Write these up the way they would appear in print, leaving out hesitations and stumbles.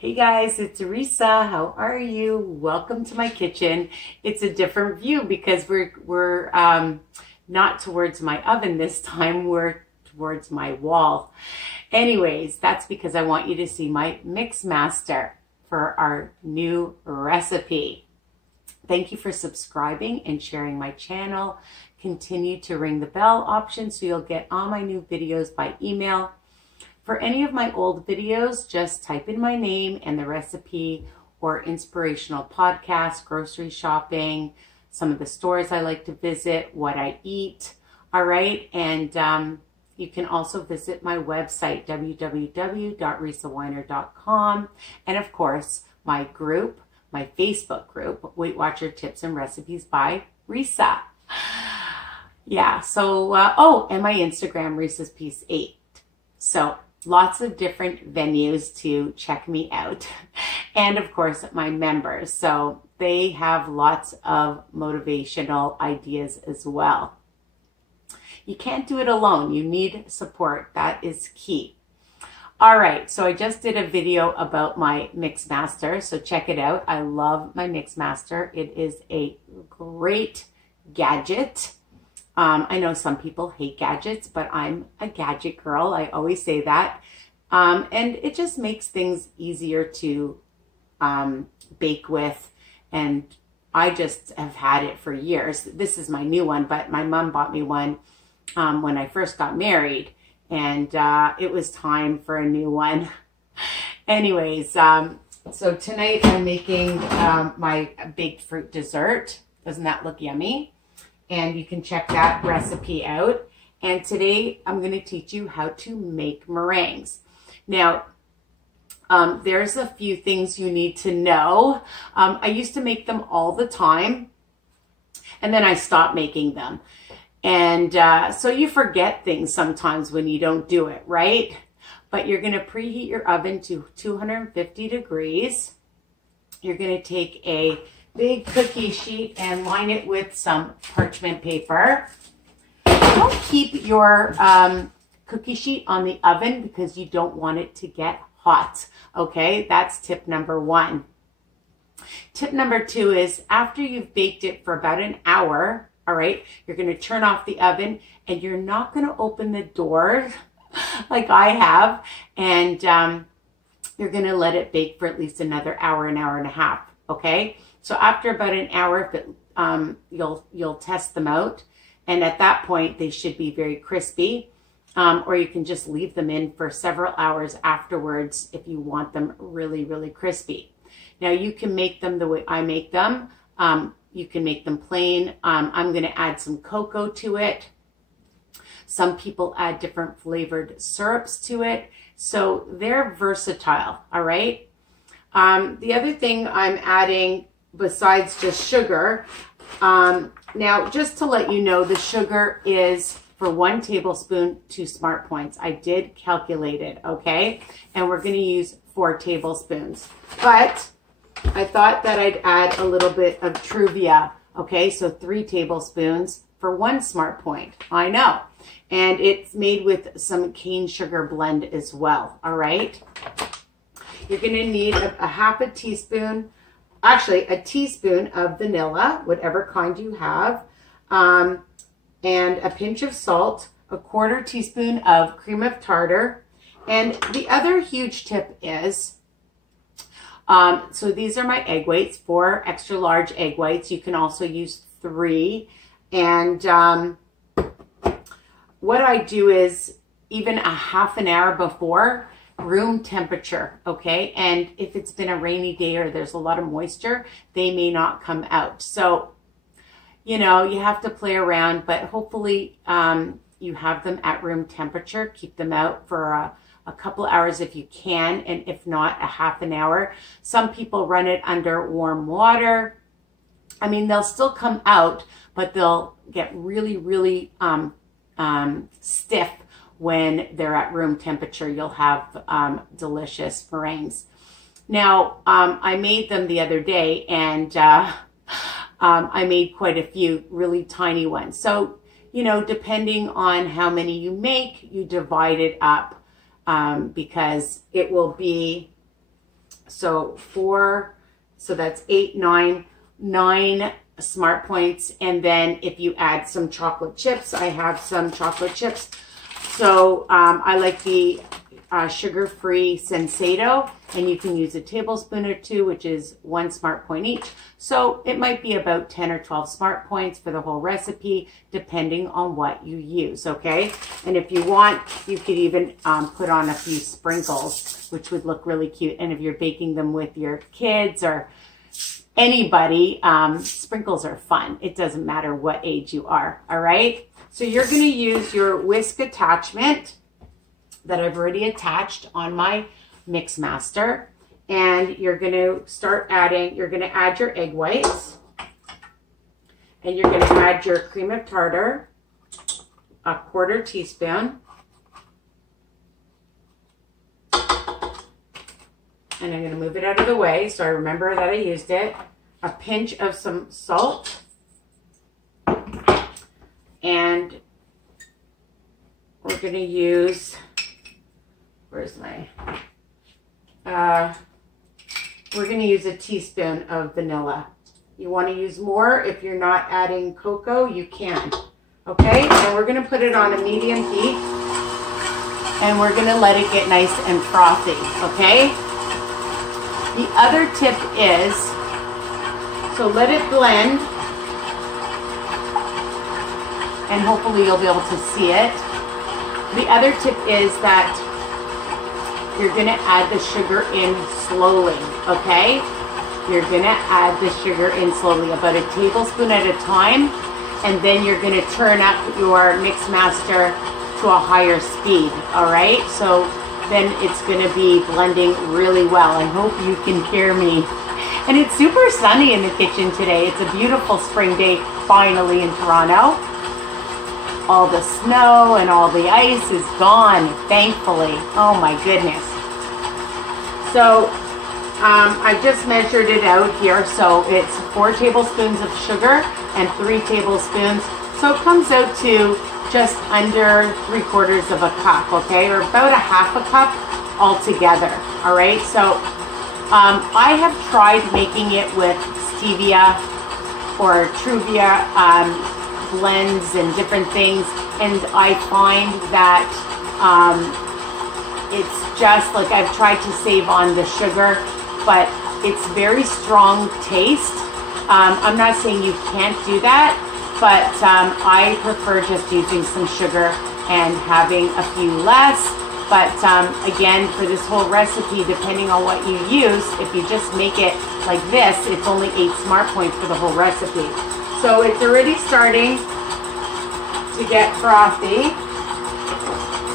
Hey guys, it's Risa. How are you? Welcome to my kitchen. It's a different view because we're not towards my oven this time. We're towards my wall. Anyways, that's because I want you to see my mix master for our new recipe. Thank you for subscribing and sharing my channel. Continue to ring the bell option so you'll get all my new videos by email. For any of my old videos, just type in my name and the recipe or inspirational podcast, grocery shopping, some of the stores I like to visit, what I eat. All right. And you can also visit my website, www.risaweiner.com. And of course, my group, my Facebook group, Weight Watcher Tips and Recipes by Risa. Yeah. So, and my Instagram, Risa's Piece 8. So, lots of different venues to check me out. And of course, my members. So they have lots of motivational ideas as well. You can't do it alone. You need support. That is key. All right. So I just did a video about my Mix Master. So check it out. I love my Mix Master. It is a great gadget. I know some people hate gadgets, but I'm a gadget girl. I always say that. And it just makes things easier to bake with. And I just have had it for years. This is my new one, but my mom bought me one when I first got married. And it was time for a new one. Anyways, so tonight I'm making my baked fruit dessert. Doesn't that look yummy? And you can check that recipe out. And today I'm going to teach you how to make meringues. Now, there's a few things you need to know. I used to make them all the time, and then I stopped making them. And so you forget things sometimes when you don't do it, right? But you're going to preheat your oven to 250 degrees. You're going to take a big cookie sheet and line it with some parchment paper. Don't keep your cookie sheet on the oven because you don't want it to get hot. Okay, that's tip number one. Tip number two is after you've baked it for about an hour, all right, you're going to turn off the oven and you're not going to open the door like I have. And you're going to let it bake for at least another hour, an hour and a half. Okay. So after about an hour, if it, you'll test them out. And at that point, they should be very crispy. Or you can just leave them in for several hours afterwards if you want them really, really crispy. Now, you can make them the way I make them. You can make them plain. I'm going to add some cocoa to it. Some people add different flavored syrups to it. So they're versatile, all right? The other thing I'm adding besides just sugar, now just to let you know, the sugar is for 1 tablespoon, 2 smart points. I did calculate it, okay? And we're going to use 4 tablespoons. But I thought that I'd add a little bit of Truvia, okay? So 3 tablespoons for 1 smart point. I know. And it's made with some cane sugar blend as well, all right? You're going to need a half a teaspoon, actually a teaspoon of vanilla, whatever kind you have, and a pinch of salt, a 1/4 teaspoon of cream of tartar. And the other huge tip is, so these are my egg whites, 4 extra large egg whites. You can also use 3. And what I do is even a half an hour before, room temperature, okay? And if it's been a rainy day or there's a lot of moisture, they may not come out. So, you know, you have to play around, but hopefully you have them at room temperature. Keep them out for a couple hours if you can, and if not, a half an hour. Some people run it under warm water. I mean, they'll still come out, but they'll get really, really stiff when they're at room temperature. You'll have delicious meringues. Now, I made them the other day, and I made quite a few really tiny ones. So, you know, depending on how many you make, you divide it up because it will be So 4, so that's 8, 9, 9 Smart Points. And then if you add some chocolate chips, I have some chocolate chips. So I like the sugar-free Sensado, and you can use a tablespoon or 2, which is 1 Smart Point each. So it might be about 10 or 12 Smart Points for the whole recipe, depending on what you use, okay? And if you want, you could even put on a few sprinkles, which would look really cute. And if you're baking them with your kids or anybody, sprinkles are fun. It doesn't matter what age you are, all right? So you're gonna use your whisk attachment that I've already attached on my Mix Master. And you're gonna start adding, you're gonna add your egg whites. And you're gonna add your cream of tartar, a 1/4 teaspoon. And I'm gonna move it out of the way so I remember that I used it. A pinch of some salt. And we're gonna use, where's my, we're gonna use a teaspoon of vanilla. You wanna use more. If you're not adding cocoa, you can, okay? And we're gonna put it on a medium heat and we're gonna let it get nice and frothy, okay? The other tip is, so let it blend, and hopefully you'll be able to see it. The other tip is that you're gonna add the sugar in slowly, okay? You're gonna add the sugar in slowly, about a tablespoon at a time, and then you're gonna turn up your Mix Master to a higher speed, all right? So then it's gonna be blending really well. I hope you can hear me. And it's super sunny in the kitchen today. It's a beautiful spring day, finally, in Toronto. All the snow and all the ice is gone, thankfully. Oh my goodness. So I just measured it out here. So it's 4 tablespoons of sugar and 3 tablespoons. So it comes out to just under 3/4 of a cup, okay? Or about a half a cup altogether, all right? So I have tried making it with stevia or Truvia blends and different things, and I find that it's just like, I've tried to save on the sugar, but it's very strong taste. I'm not saying you can't do that, but I prefer just using some sugar and having a few less. But again, for this whole recipe, depending on what you use, if you just make it like this, it's only 8 Smart Points for the whole recipe. So it's already starting to get frothy.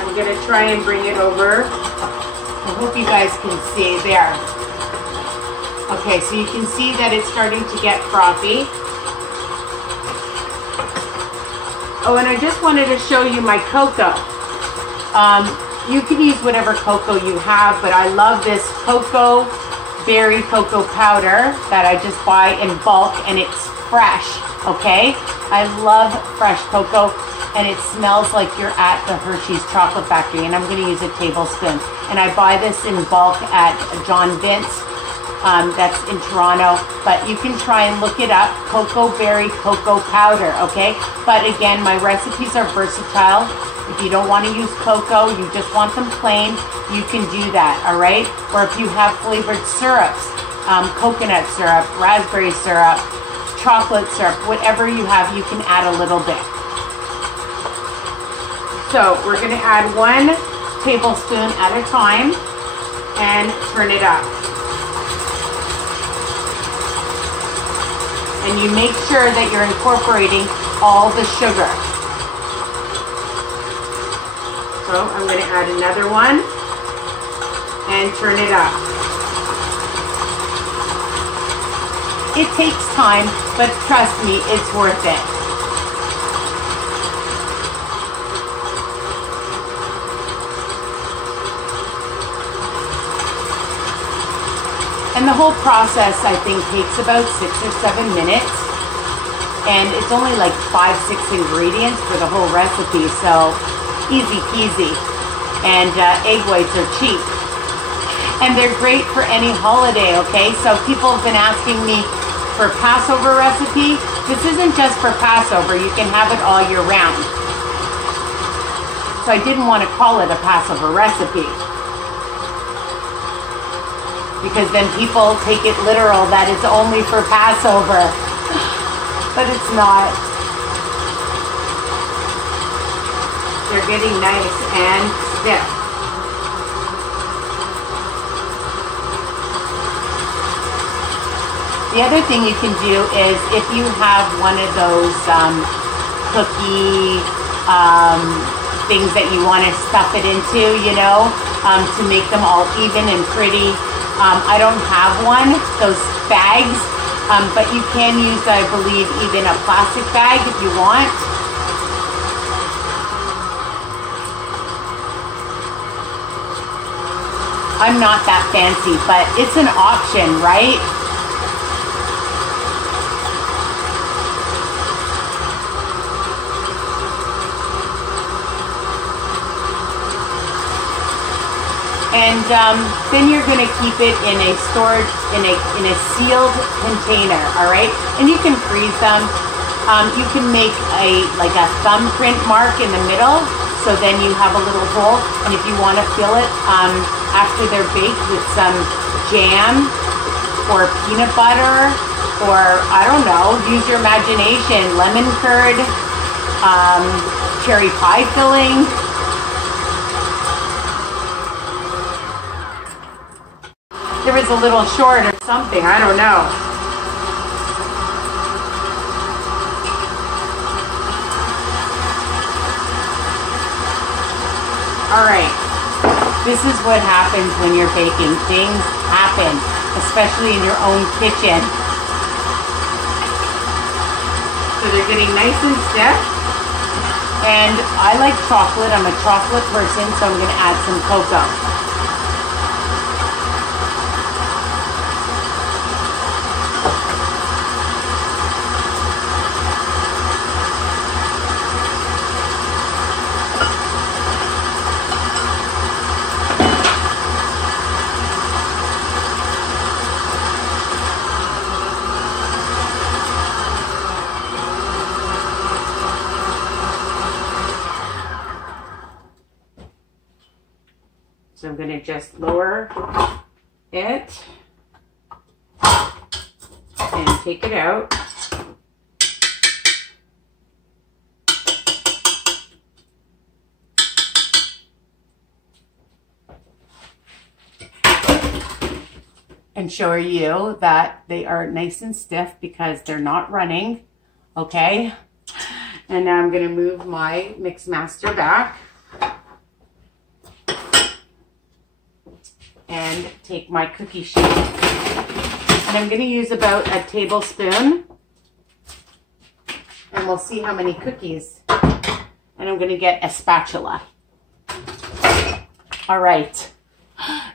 I'm gonna try and bring it over. I hope you guys can see there. Okay, so you can see that it's starting to get frothy. Oh, and I just wanted to show you my cocoa. You can use whatever cocoa you have, but I love this cocoa berry cocoa powder that I just buy in bulk, and it's fresh, okay? I love fresh cocoa, and it smells like you're at the Hershey's chocolate factory, and I'm gonna use a tablespoon. And I buy this in bulk at John Vince, that's in Toronto, but you can try and look it up, cocoa berry cocoa powder, okay? But again, my recipes are versatile. If you don't want to use cocoa, you just want them plain, you can do that, all right? Or if you have flavored syrups, coconut syrup, raspberry syrup, chocolate syrup, whatever you have, you can add a little bit. So we're gonna add 1 tablespoon at a time and turn it up. And you make sure that you're incorporating all the sugar. So I'm going to add another one and turn it up. It takes time, but trust me, it's worth it. And the whole process, I think, takes about 6 or 7 minutes. And it's only like 5-6 ingredients for the whole recipe, so easy peasy. And egg whites are cheap. And they're great for any holiday, okay? So people have been asking me for Passover recipe. This isn't just for Passover. You can have it all year round. So I didn't want to call it a Passover recipe, because then people take it literal that it's only for Passover. But it's not. They're getting nice and stiff. The other thing you can do is if you have one of those cookie things that you want to stuff it into, you know, to make them all even and pretty. I don't have one, those bags, but you can use, I believe, even a plastic bag if you want. I'm not that fancy, but it's an option, right? And then you're going to keep it in a storage, in a sealed container, all right? And you can freeze them. You can make like a thumbprint mark in the middle, so then you have a little hole. And if you want to fill it after they're baked with some jam or peanut butter, or I don't know, use your imagination, lemon curd, cherry pie filling. There was a little short or something, I don't know. All right, this is what happens when you're baking. Things happen, especially in your own kitchen. So they're getting nice and stiff. And I like chocolate, I'm a chocolate person, so I'm gonna add some cocoa. So I'm going to just lower it and take it out. And show you that they are nice and stiff because they're not running, okay? And now I'm going to move my mix master back. And take my cookie sheet. And I'm going to use about a tablespoon. And we'll see how many cookies. And I'm going to get a spatula. All right.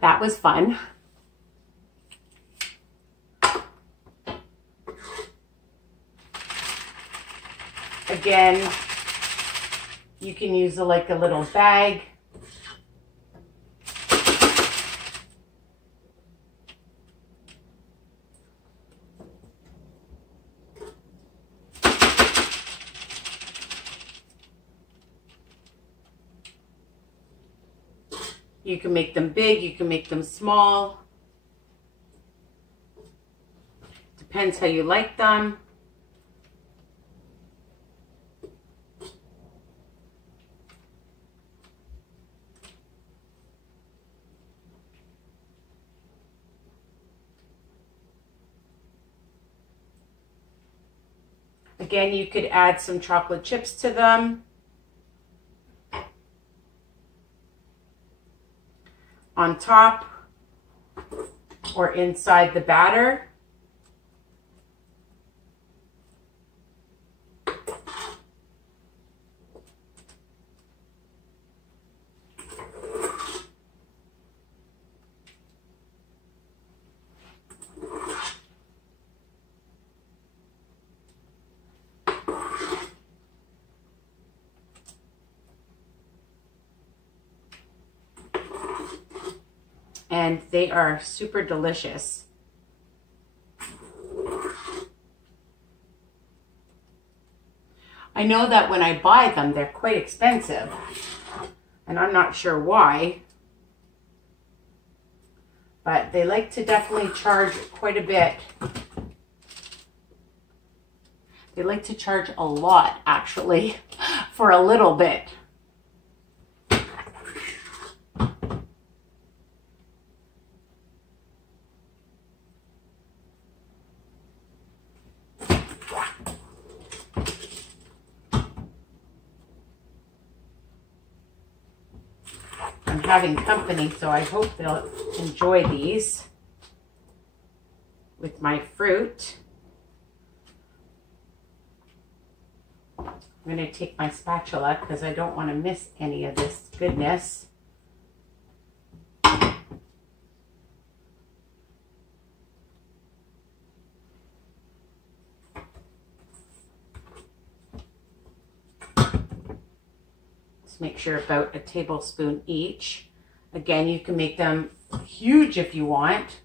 That was fun. Again, you can use like a little bag. You can make them big, you can make them small. Depends how you like them. Again, you could add some chocolate chips to them. On top or inside the batter. and they are super delicious. I know that when I buy them, they're quite expensive, and I'm not sure why, but they like to definitely charge quite a bit. They like to charge a lot, actually, for a little bit. I'm having company, so I hope they'll enjoy these with my fruit. I'm going to take my spatula because I don't want to miss any of this goodness. Make sure about a tablespoon each. Again, you can make them huge if you want,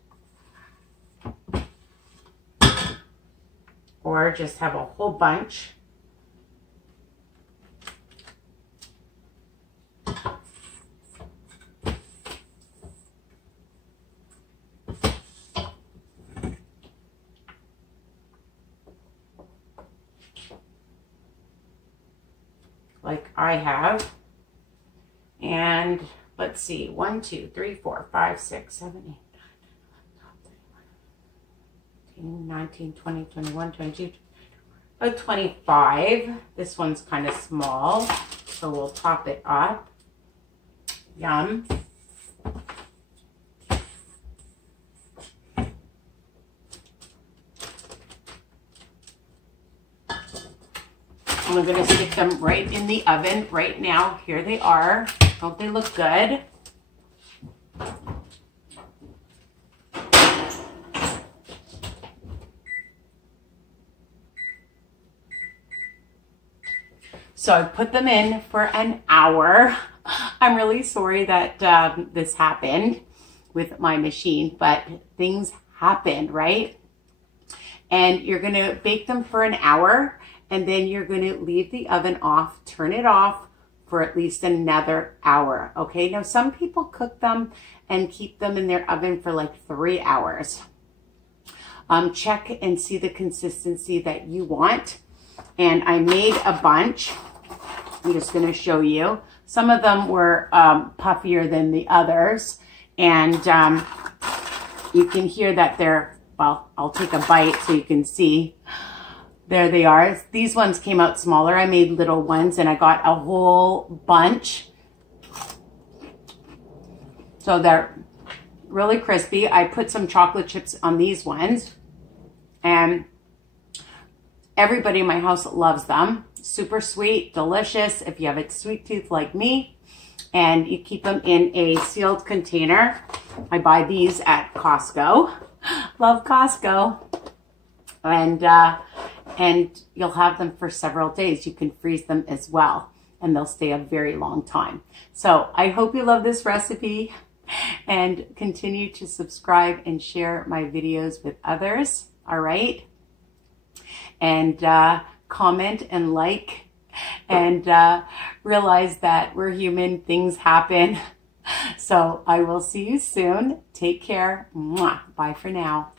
or just have a whole bunch. Like I have. And let's see, 1, 2, 3, 4, 5, 6, 7, 8, 9, 10, 11, 12, 13, 19, 20, 21, 22, about 25. This one's kind of small, so we'll top it up. Yum. And we're going to stick them right in the oven right now. Here they are. Don't they look good? So I put them in for an hour. I'm really sorry that this happened with my machine, but things happened, right? And you're going to bake them for an hour, and then you're going to leave the oven off, turn it off for at least another hour. Okay, now some people cook them and keep them in their oven for like 3 hours. Check and see the consistency that you want. And I made a bunch. I'm just going to show you. Some of them were puffier than the others, and you can hear that they're, well, I'll take a bite so you can see. There they are. These ones came out smaller. I made little ones and I got a whole bunch. So they're really crispy. I put some chocolate chips on these ones, and everybody in my house loves them. Super sweet, delicious if you have a sweet tooth like me, and you keep them in a sealed container. I buy these at Costco. Love Costco. And you'll have them for several days. You can freeze them as well, and they'll stay a very long time. So I hope you love this recipe, and continue to subscribe and share my videos with others. All right. And comment and like, and realize that we're human, things happen. So I will see you soon. Take care. Mwah. Bye for now.